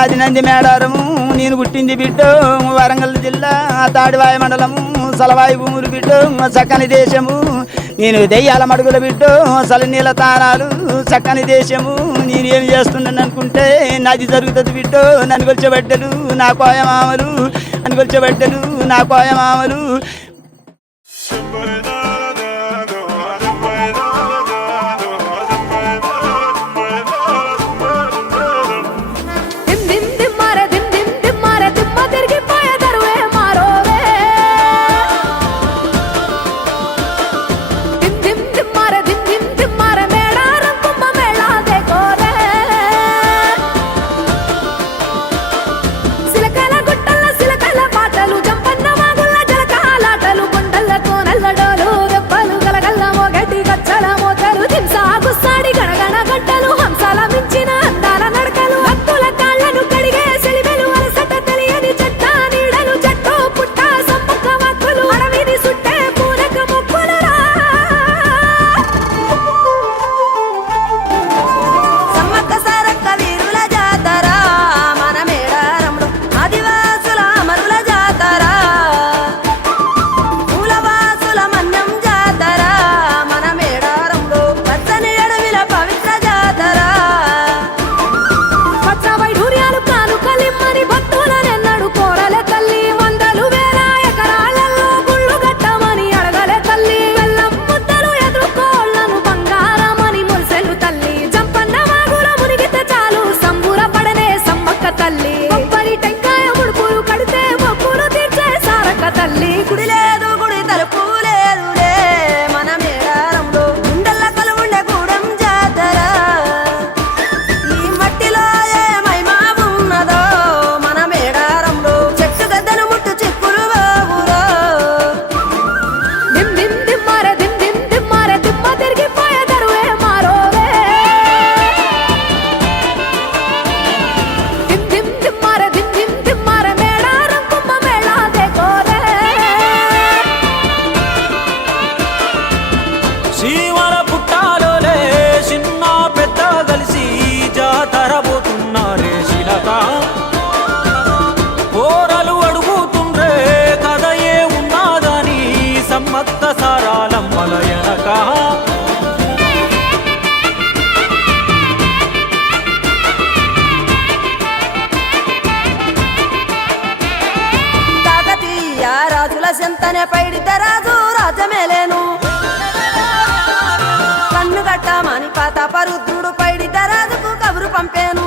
నాది నంది మేడారము నేను పుట్టింది బిడ్డ వరంగల్ జిల్లా తాడివాయ మండలము సలవాయి భూములు బిడ్డ చక్కని దేశము నేను దెయ్యాల మడుగుల బిడ్డ సలనీల తానాలు చక్కని దేశము నేను ఏమి చేస్తున్నాను అనుకుంటే నాది జరుగుతుంది బిడ్డ నన్ను కొలిచబడ్డలు నా కోయమామలు అని కొలిచబడ్డలు నా కోయమామలు సెంతనే పైడితే రాజు రాజమేలేను కన్ను గట్టమని పాత పరుద్రుడు పైడితే రాజుకు కబురు పంపేను